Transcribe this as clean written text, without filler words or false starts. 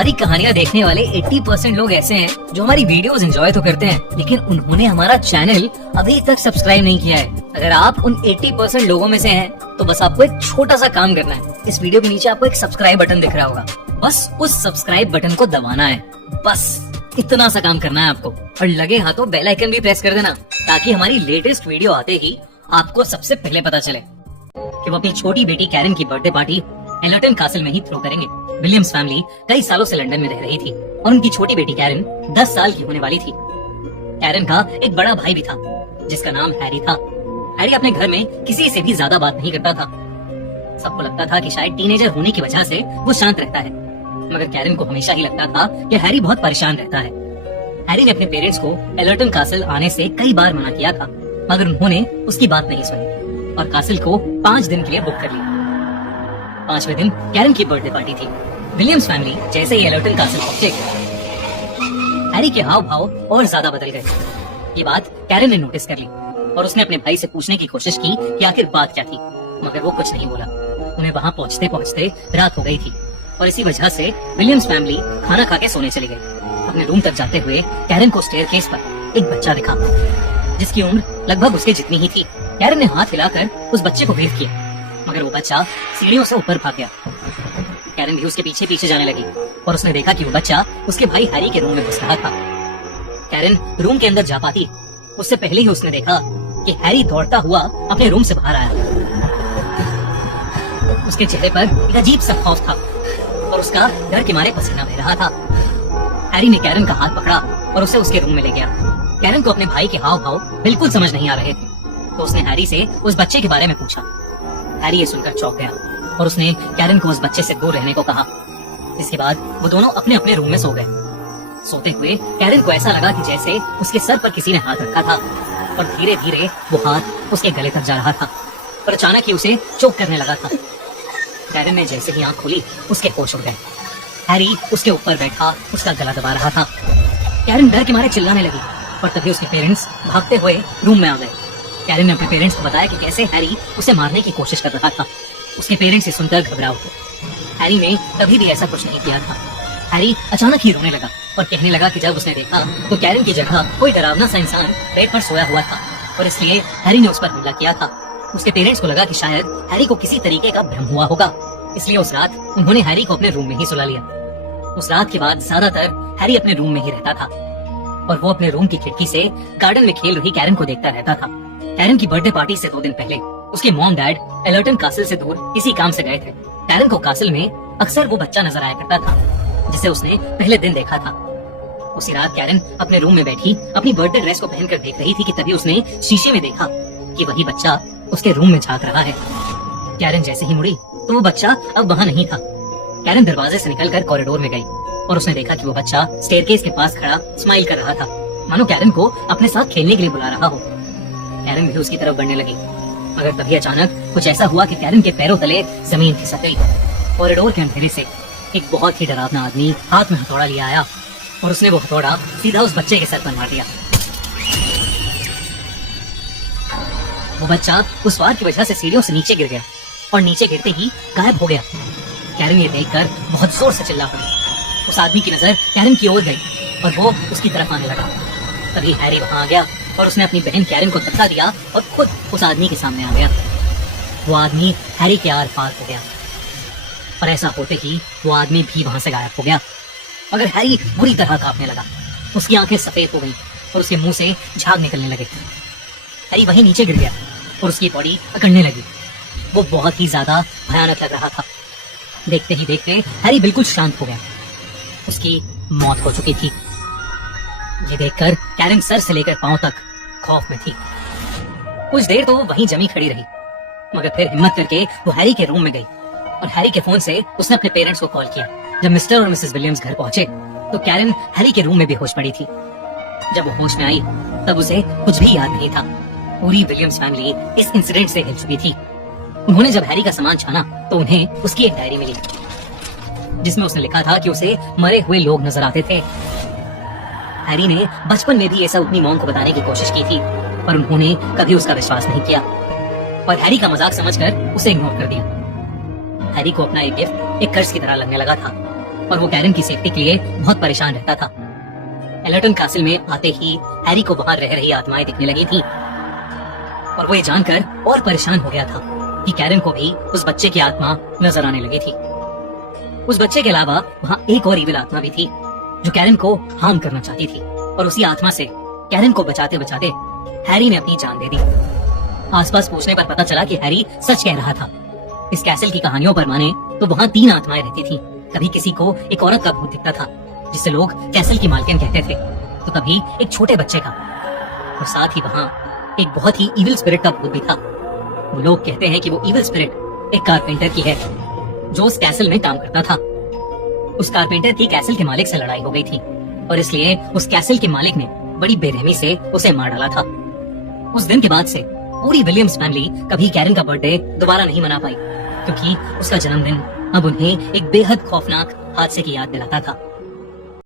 हमारी कहानियाँ देखने वाले 80% लोग ऐसे हैं जो हमारी वीडियोस एंजॉय तो करते हैं, लेकिन उन्होंने हमारा चैनल अभी तक सब्सक्राइब नहीं किया है। अगर आप उन 80% लोगों में से हैं, तो बस आपको एक छोटा सा काम करना है। इस वीडियो के नीचे आपको एक सब्सक्राइब बटन दिख रहा होगा, बस उस सब्सक्राइब बटन को दबाना है। बस इतना सा काम करना है आपको, और लगे हाथों बेल आइकन भी प्रेस कर देना, ताकि हमारी लेटेस्ट वीडियो आते ही आपको सबसे पहले पता चले कि वो अपनी छोटी बेटी कैरन की बर्थडे पार्टी एलर्टन कासल में ही थ्रो करेंगे। विलियम्स फैमिली कई सालों से लंदन में रह रही थी और उनकी छोटी बेटी कैरन 10 साल की होने वाली थी। कैरन का एक बड़ा भाई भी था जिसका नाम हैरी था। हैरी अपने घर में किसी से भी ज्यादा बात नहीं करता था। सबको लगता था कि शायद टीनेजर होने की वजह से वो शांत रहता है, मगर कैरन को हमेशा ही लगता था कि हैरी बहुत परेशान रहता है। हैरी ने अपने पेरेंट्स को एलर्टन कासल आने से कई बार मना किया था, मगर उन्होंने उसकी बात नहीं सुनी और कासल को 5 दिन के लिए बुक कर लिया। 5वें दिन कैरन की बर्थडे पार्टी थी। विलियम्स फैमिली जैसे ही एलर्टन कासल पहुंचे, हैरी के हाव भाव और ज्यादा बदल गए। ये बात कैरन ने नोटिस कर ली और उसने अपने भाई से पूछने की कोशिश की कि आखिर बात क्या थी, मगर वो कुछ नहीं बोला। उन्हें वहाँ पहुँचते पहुँचते रात हो गई थी और इसी वजह से विलियम्स फैमिली खाना खा के सोने चली गई। अपने रूम तक जाते हुए कैरन को स्टेयरकेस पर एक बच्चा दिखा जिसकी उम्र लगभग उसके जितनी ही थी। कैरन ने हाथ हिलाकर उस बच्चे को वेव किया, मगर वो बच्चा सीढ़ियों से ऊपर भाग गया। कैरन भी उसके पीछे पीछे जाने लगी और उसने देखा कि वो बच्चा उसके भाई हैरी के रूम में घुस रहा था। कैरन रूम के अंदर जा पाती उससे पहले ही उसने देखा कि हैरी दौड़ता हुआ अपने रूम से बाहर आया। उसके चेहरे पर एक अजीब सा खौफ था और उसका डर के मारे पसीना बह रहा था। हैरी ने कैरन का हाथ पकड़ा और उसे उसके रूम में ले गया। कैरन को अपने भाई के हाव भाव बिल्कुल समझ नहीं आ रहे थे, तो उसने हैरी से उस बच्चे के बारे में पूछा। हैरी ये सुनकर चौंक गया और उसने कैरन को उस बच्चे से दूर रहने को कहा। इसके बाद वो दोनों अपने अपने रूम में सो गए। सोते हुए कैरन को ऐसा लगा कि जैसे उसके सर पर किसी ने हाथ रखा था और धीरे धीरे वो हाथ उसके गले तक जा रहा था और अचानक ही उसे चोक करने लगा था। कैरन ने जैसे ही आंख खोली, उसके होश उड़ गए। हैरी उसके ऊपर बैठा उसका गला दबा रहा था। कैरन डर के मारे चिल्लाने लगी और तभी उसके पेरेंट्स भागते हुए रूम में आ गए। कैरन ने अपने पेरेंट्स को बताया कि कैसे हैरी उसे मारने की कोशिश कर रहा था। उसके पेरेंट्स इसे सुनकर घबरा उठे। हैरी ने कभी भी ऐसा कुछ नहीं किया था। हैरी अचानक ही रोने लगा और कहने लगा कि जब उसने देखा तो कैरन की जगह कोई डरावना सा इंसान बेड पर सोया हुआ था और इसलिए हैरी ने उस पर हमला किया था। उसके पेरेंट्स को लगा कि शायद हैरी को किसी तरीके का भ्रम हुआ होगा, इसलिए उस रात उन्होंने हैरी को अपने रूम में ही सुला लिया। उस रात के बाद ज्यादातर हैरी अपने रूम में ही रहता था और वो अपने रूम की खिड़की से गार्डन में खेल रही कैरन को देखता रहता था। कैरन की बर्थडे पार्टी से 2 दिन पहले उसके मॉम डैड एलर्टन कासल से दूर किसी काम से गए थे। कैरन को कासल में अक्सर वो बच्चा नजर आया करता था जिसे उसने पहले दिन देखा था। उसी रात कैरन अपने रूम में बैठी अपनी बर्थडे ड्रेस को पहनकर देख रही थी कि तभी उसने शीशे में देखा कि वही बच्चा उसके रूम में झांक रहा है। कैरन जैसे ही मुड़ी तो वो बच्चा अब वहाँ नहीं था। कैरन दरवाजे से निकलकर कॉरिडोर में गई और उसने देखा कि वो बच्चा स्टेयरकेस के पास खड़ा स्माइल कर रहा था, मानो कैरन को अपने साथ खेलने के लिए बुला रहा हो। कैरन भी उसकी तरफ बढ़ने लगी, मगर तभी अचानक कुछ ऐसा हुआ कि कैरन के पैरों तले जमीन खिसक गई। कॉरिडोर के अंधेरे से एक बहुत ही डरावना आदमी हाथ में हथौड़ा लिया आया और उसने वो हथौड़ा सीधा उस बच्चे के सर पर मार दिया। वो बच्चा उस वार की वजह से सीढ़ियों से नीचे गिर गया और नीचे गिरते ही गायब हो गया। कैरन ये देखकर बहुत जोर से चिल्ला पड़ी। उस आदमी की नजर कैरन की ओर गई और वो उसकी तरफ आने लगा। तभी हैरी वहाँ आ गया और उसने अपनी बहन कैरन को धक्का दिया और खुद उस आदमी के सामने आ गया। वो आदमी हैरी के आर पार हो गया और ऐसा होते ही वो आदमी भी वहां से गायब हो गया। मगर हैरी बुरी तरह कांपने लगा। उसकी आंखें सफेद हो गईं और उसके मुंह से झाग निकलने लगे। हैरी वहीं नीचे गिर गया और उसकी बॉडी अकड़ने लगी। वो बहुत ही ज्यादा भयानक लग रहा था। देखते ही देखते हैरी बिल्कुल शांत हो गया। उसकी मौत हो चुकी थी। ये देखकर कैरन सर से लेकर पांव तक खौफ में थी। कुछ देर तो वो वहीं जमी खड़ी रही, मगर फिर हिम्मत करके वो हैरी के रूम में गई और हैरी के फोन से उसने अपने पेरेंट्स को कॉल किया। जब मिस्टर और मिसेस विलियम्स घर पहुंचे तो कैरन हैरी के रूम में बेहोश पड़ी थी। जब वो होश में आई तब उसे कुछ भी याद नहीं था। पूरी विलियम्स फैमिली इस इंसिडेंट से हिल चुकी थी। उन्होंने जब हैरी का सामान छाना तो उन्हें उसकी एक डायरी मिली जिसमें उसने लिखा था कि उसे मरे हुए लोग नजर आते थे। हैरी ने बचपन में भी ये सब अपनी मॉम को बताने की कोशिश की थी, पर उन्होंने कभी उसका विश्वास नहीं किया और हैरी का मजाक समझकर उसे इग्नोर कर दिया। हैरी को अपना एक गिफ्ट एक कर्ज की तरह लगने लगा था। और वो कैरन की सेफ्टी के लिए बहुत परेशान रहता था। एलर्टन कैसल में आते ही हैरी को वहां रह रही आत्माएं दिखने लगी थी और वो ये जानकर और परेशान हो गया था कि कैरन को भी उस बच्चे की आत्मा नजर आने लगी थी। उस बच्चे के अलावा वहाँ एक और इविल आत्मा भी थी जो कैरन को हार्म करना चाहती थी और उसी आत्मा से कैरन को बचाते बचाते हैरी ने अपनी जान दे दी। आसपास पूछने पर पता चला कि हैरी सच कह रहा था। इस कैसल की कहानियों पर माने तो वहाँ 3 आत्माएं रहती थी। कभी किसी को एक औरत का भूत दिखता था जिसे लोग कैसल की मालकिन कहते थे, तो कभी एक छोटे बच्चे का, और साथ ही वहाँ एक बहुत ही इविल स्पिरिट का भूत भी था। वो लोग कहते हैं कि वो इविल स्पिरिट एक कारपेंटर की है जो उस कैसल में काम करता था। उस कारपेंटर की कैसल के मालिक से लड़ाई हो गई थी और इसलिए उस कैसल के मालिक ने बड़ी बेरहमी से उसे मार डाला था। उस दिन के बाद से पूरी विलियम्स फैमिली कभी कैरन का बर्थडे दोबारा नहीं मना पाई, क्योंकि उसका जन्मदिन अब उन्हें एक बेहद खौफनाक हादसे की याद दिलाता था।